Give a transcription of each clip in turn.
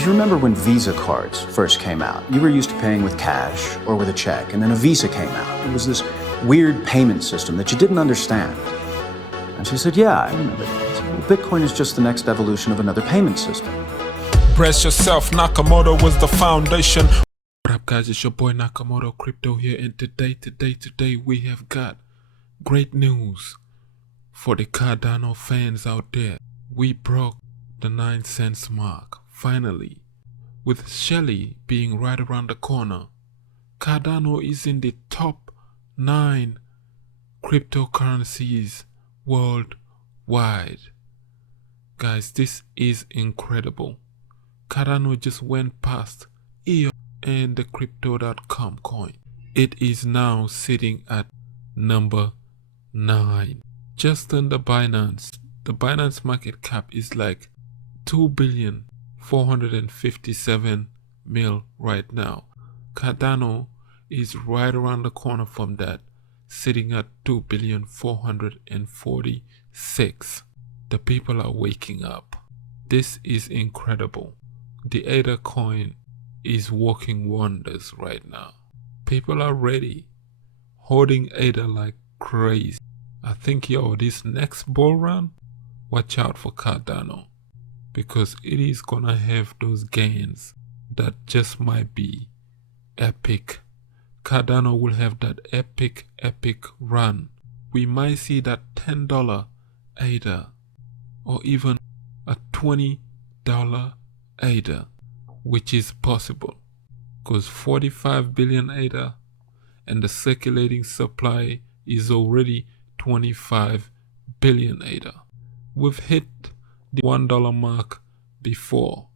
Do you remember when Visa cards first came out? You were used to paying with cash or with a check, and then a Visa came out. It was this weird payment system that you didn't understand. And she said, yeah, I remember that. Well, Bitcoin is just the next evolution of another payment system. Brace yourself, Nakamoto was the foundation. What up guys, it's your boy Nakamoto Crypto here, and today we have got great news for the Cardano fans out there. We broke the 9 cents mark, finally. With Shelly being right around the corner, Cardano is in the top 9 cryptocurrencies worldwide. Guys, this is incredible. Cardano just went past EO and the crypto.com coin. It is now sitting at number 9, just under Binance. The Binance market cap is like 2,457,000,000 right now. Cardano is right around the corner from that, sitting at 2,446,000,000. The people are waking up. This is incredible. The ADA coin is working wonders right now. People are ready, holding ADA like crazy. I think, this next bull run, watch out for Cardano, because it is gonna have those gains that just might be epic. Cardano will have that epic run. We might see that $10 ADA or even a $20 ADA, which is possible because 45 billion ADA and the circulating supply is already 25 billion ADA. We've hit the $1 mark before.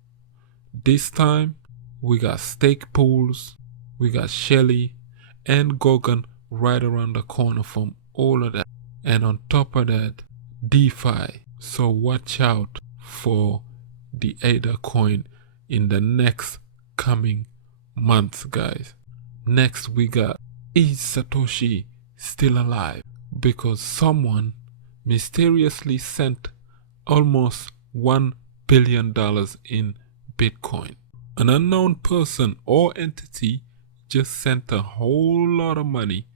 This time we got stake pools, we got Shelly and Gorgon right around the corner from all of that, and on top of that, DeFi. So watch out for the ADA coin in the next coming months, guys. Next we got, is Satoshi still alive? Because someone mysteriously sent almost $1 billion in Bitcoin. An unknown person or entity just sent a whole lot of money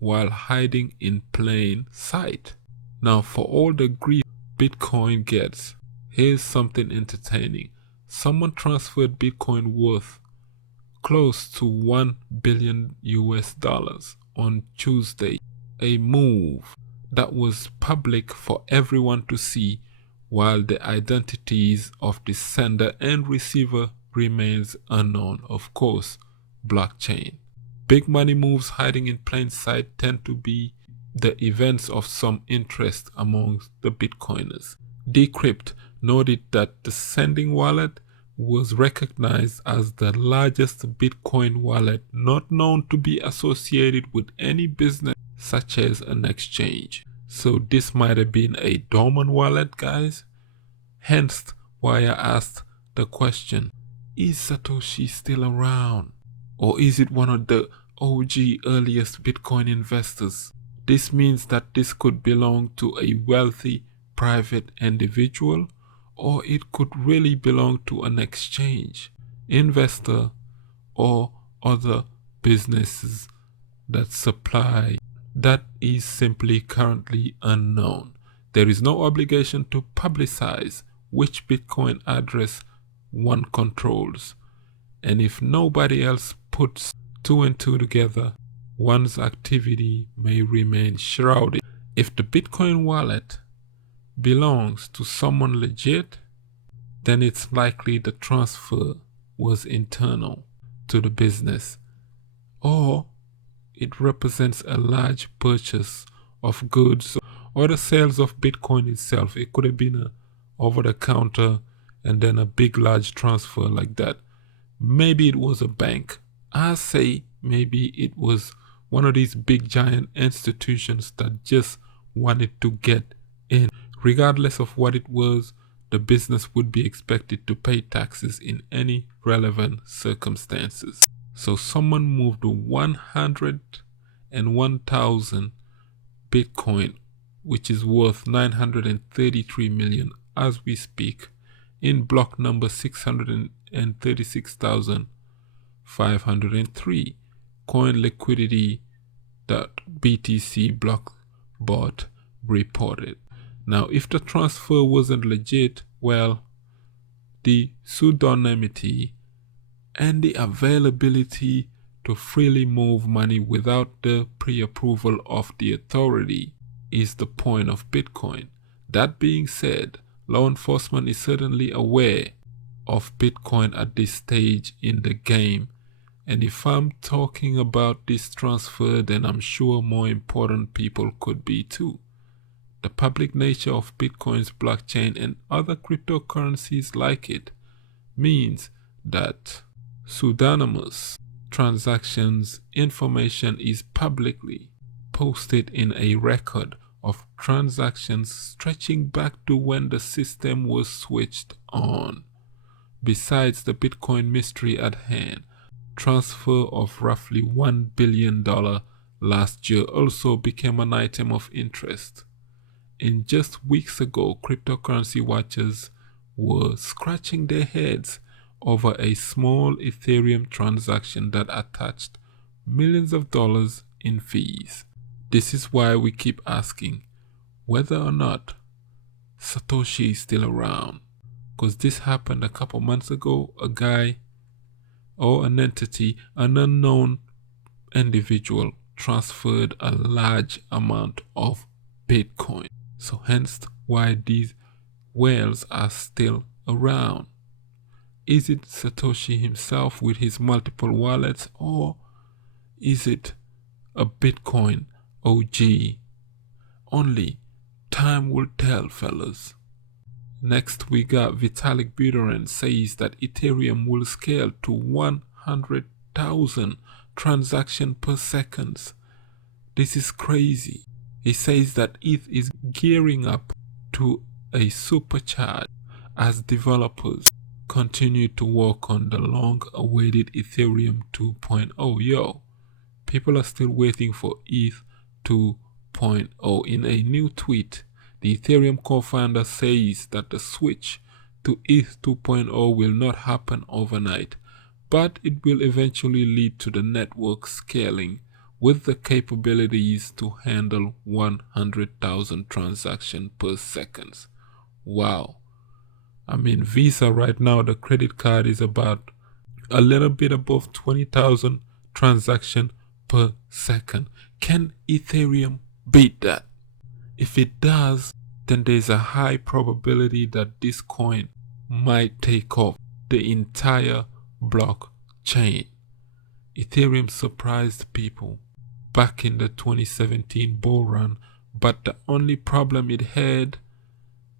while hiding in plain sight. Now, for all the grief Bitcoin gets, here's something entertaining. Someone transferred Bitcoin worth close to $1 billion on Tuesday. A move that was public for everyone to see, while the identities of the sender and receiver remains unknown. Of course, blockchain. Big money moves hiding in plain sight tend to be the events of some interest amongst the Bitcoiners. Decrypt noted that the sending wallet was recognized as the largest Bitcoin wallet not known to be associated with any business such as an exchange. So this might have been a dormant wallet, guys. Hence why I asked the question, is Satoshi still around? Or is it one of the OG earliest Bitcoin investors? This means that this could belong to a wealthy private individual, or it could really belong to an exchange, investor, or other businesses that supply. That is simply currently unknown. There is no obligation to publicize which Bitcoin address one controls, and if nobody else puts 2 and 2 together, one's activity may remain shrouded. If the Bitcoin wallet belongs to someone legit, then it's likely the transfer was internal to the business, or it represents a large purchase of goods or the sales of Bitcoin itself. It could have been a over-the-counter and then a big large transfer like that. Maybe it was a bank. I say maybe it was one of these big giant institutions that just wanted to get in. Regardless of what it was, the business would be expected to pay taxes in any relevant circumstances. So someone moved 101,000 Bitcoin, which is worth 933 million as we speak, in block number 608 $136,503. Coin liquidity.btc blockbot reported. Now, if the transfer wasn't legit, well, the pseudonymity and the availability to freely move money without the pre-approval of the authority is the point of Bitcoin. That being said, law enforcement is certainly aware of Bitcoin at this stage in the game, and if I'm talking about this transfer, then I'm sure more important people could be too. The public nature of Bitcoin's blockchain and other cryptocurrencies like it means that pseudonymous transactions information is publicly posted in a record of transactions stretching back to when the system was switched on. Besides the Bitcoin mystery at hand, transfer of roughly $1 billion last year also became an item of interest. And just weeks ago, cryptocurrency watchers were scratching their heads over a small Ethereum transaction that attached millions of dollars in fees. This is why we keep asking whether or not Satoshi is still around. Because this happened a couple months ago. A guy or an entity, an unknown individual, transferred a large amount of Bitcoin. So hence why these whales are still around. Is it Satoshi himself with his multiple wallets, or is it a Bitcoin OG? Only time will tell, fellas. Next we got Vitalik Buterin says that Ethereum will scale to 100,000 transactions per second. This is crazy. He says that ETH is gearing up to a supercharge as developers continue to work on the long-awaited Ethereum 2.0. Yo, people are still waiting for ETH 2.0. In a new tweet, the Ethereum co-founder says that the switch to ETH 2.0 will not happen overnight, but it will eventually lead to the network scaling with the capabilities to handle 100,000 transactions per second. Wow. I mean, Visa right now, the credit card is about a little bit above 20,000 transactions per second. Can Ethereum beat that? If it does, then there's a high probability that this coin might take off the entire blockchain. Ethereum surprised people back in the 2017 bull run, but the only problem it had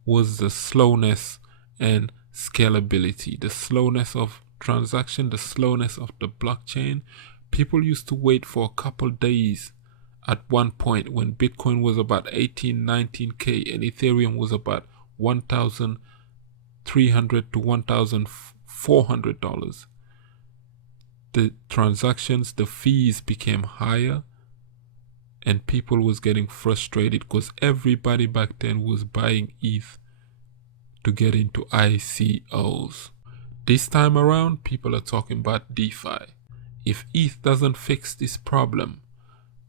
was the slowness and scalability, the slowness of transaction, the slowness of the blockchain. People used to wait for a couple days at one point when Bitcoin was about 18, 19K and Ethereum was about $1,300 to $1,400. The transactions, the fees became higher, and people was getting frustrated because everybody back then was buying ETH to get into ICOs. This time around, people are talking about DeFi. If ETH doesn't fix this problem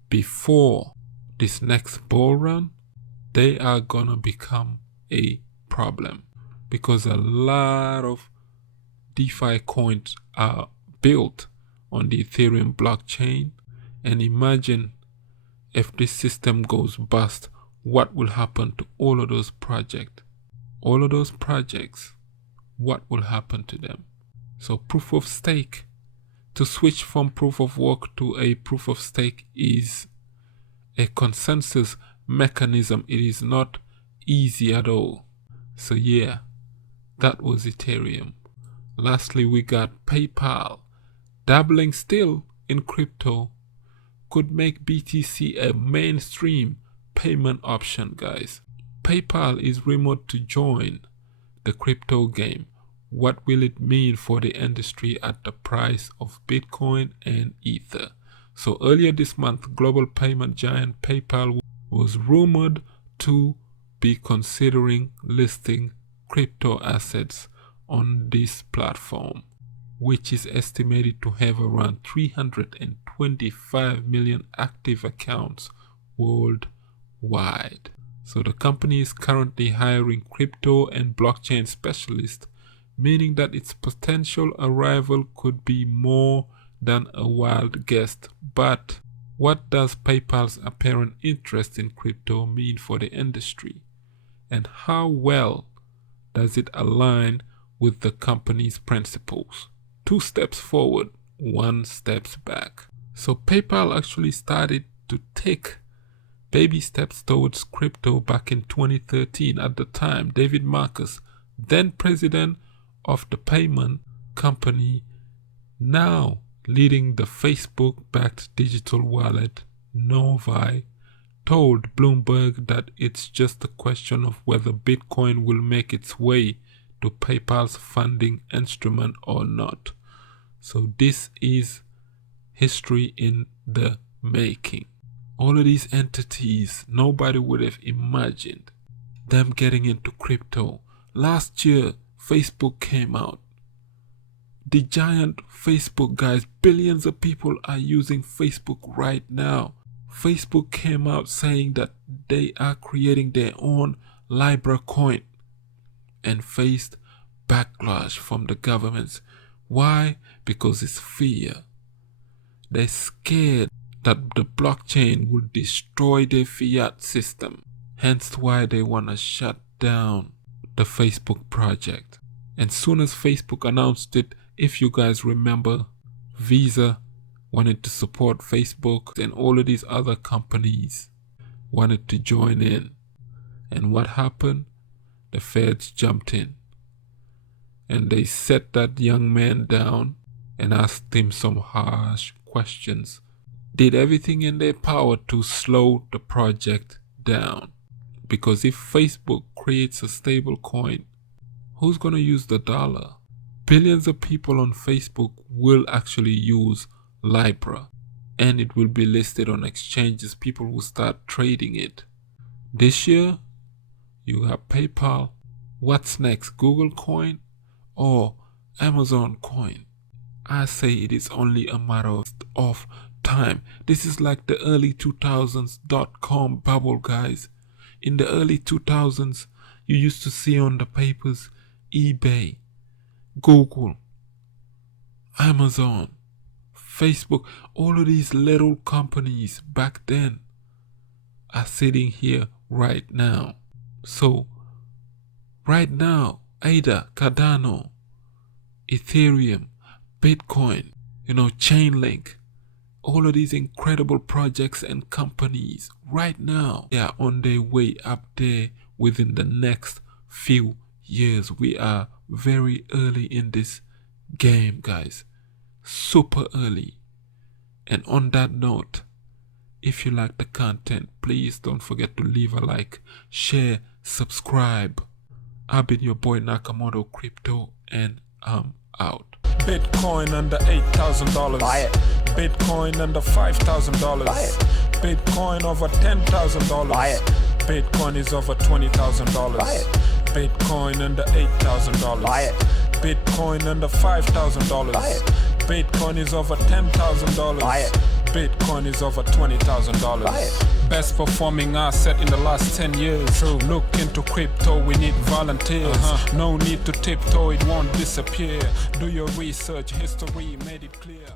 before this next bull run, they are gonna become a problem, because a lot of DeFi coins are built on the Ethereum blockchain. And imagine if this system goes bust, what will happen to all of those projects? All of those projects, what will happen to them? So proof of stake, to switch from proof of work to a proof of stake is a consensus mechanism. It is not easy at all. So yeah, that was Ethereum. Lastly, we got PayPal. Dabbling still in crypto could make BTC a mainstream payment option, guys. PayPal is rumored to join the crypto game. What will it mean for the industry at the price of Bitcoin and Ether? So earlier this month, global payment giant PayPal was rumored to be considering listing crypto assets on this platform. which is estimated to have around 325 million active accounts worldwide. So the company is currently hiring crypto and blockchain specialists, meaning that its potential arrival could be more than a wild guess. But what does PayPal's apparent interest in crypto mean for the industry? And how well does it align with the company's principles? 2 steps forward, 1 step back. So PayPal actually started to take baby steps towards crypto back in 2013. At the time, David Marcus, then president of the payment company, now leading the Facebook-backed digital wallet Novi, told Bloomberg that it's just a question of whether Bitcoin will make its way to PayPal's funding instrument or not. So this is history in the making. All of these entities, nobody would have imagined them getting into crypto. Last year, Facebook came out. The giant Facebook guys, billions of people are using Facebook right now. Facebook came out saying that they are creating their own Libra coin and faced backlash from the governments. Why? Because it's fear. They're scared that the blockchain will destroy their fiat system. Hence why they want to shut down the Facebook project. And soon as Facebook announced it, if you guys remember, Visa wanted to support Facebook and all of these other companies wanted to join in. And what happened? The feds jumped in. And they set that young man down and asked him some harsh questions. Did everything in their power to slow the project down. Because if Facebook creates a stable coin, who's going to use the dollar? Billions of people on Facebook will actually use Libra, and it will be listed on exchanges. People will start trading it. This year, you have PayPal. What's next? Google Coin or Amazon Coin? I say it is only a matter of time. This is like the early 2000s .com bubble, guys. In the early 2000s, you used to see on the papers eBay, Google, Amazon, Facebook. All of these little companies back then are sitting here right now. So right now, ADA, Cardano, Ethereum, Bitcoin, Chainlink, all of these incredible projects and companies right now, they are on their way up there within the next few years. We are very early in this game, guys. Super early. And on that note, if you like the content, please don't forget to leave a like, share, subscribe. I've been your boy Nakamoto Crypto, and I'm out. Bitcoin under $8,000. Buy it. Bitcoin under $5,000. Buy it. Bitcoin over $10,000. Buy it. Bitcoin is over $20,000. Buy it. Bitcoin under $8,000. Buy it. Bitcoin under $5,000. Buy it. Bitcoin is over $10,000. Buy it. Bitcoin is over $20,000. Buy it. Best performing asset in the last 10 years. True. Look into crypto, we need volunteers. No need to tiptoe, it won't disappear. Do your research, history made it clear.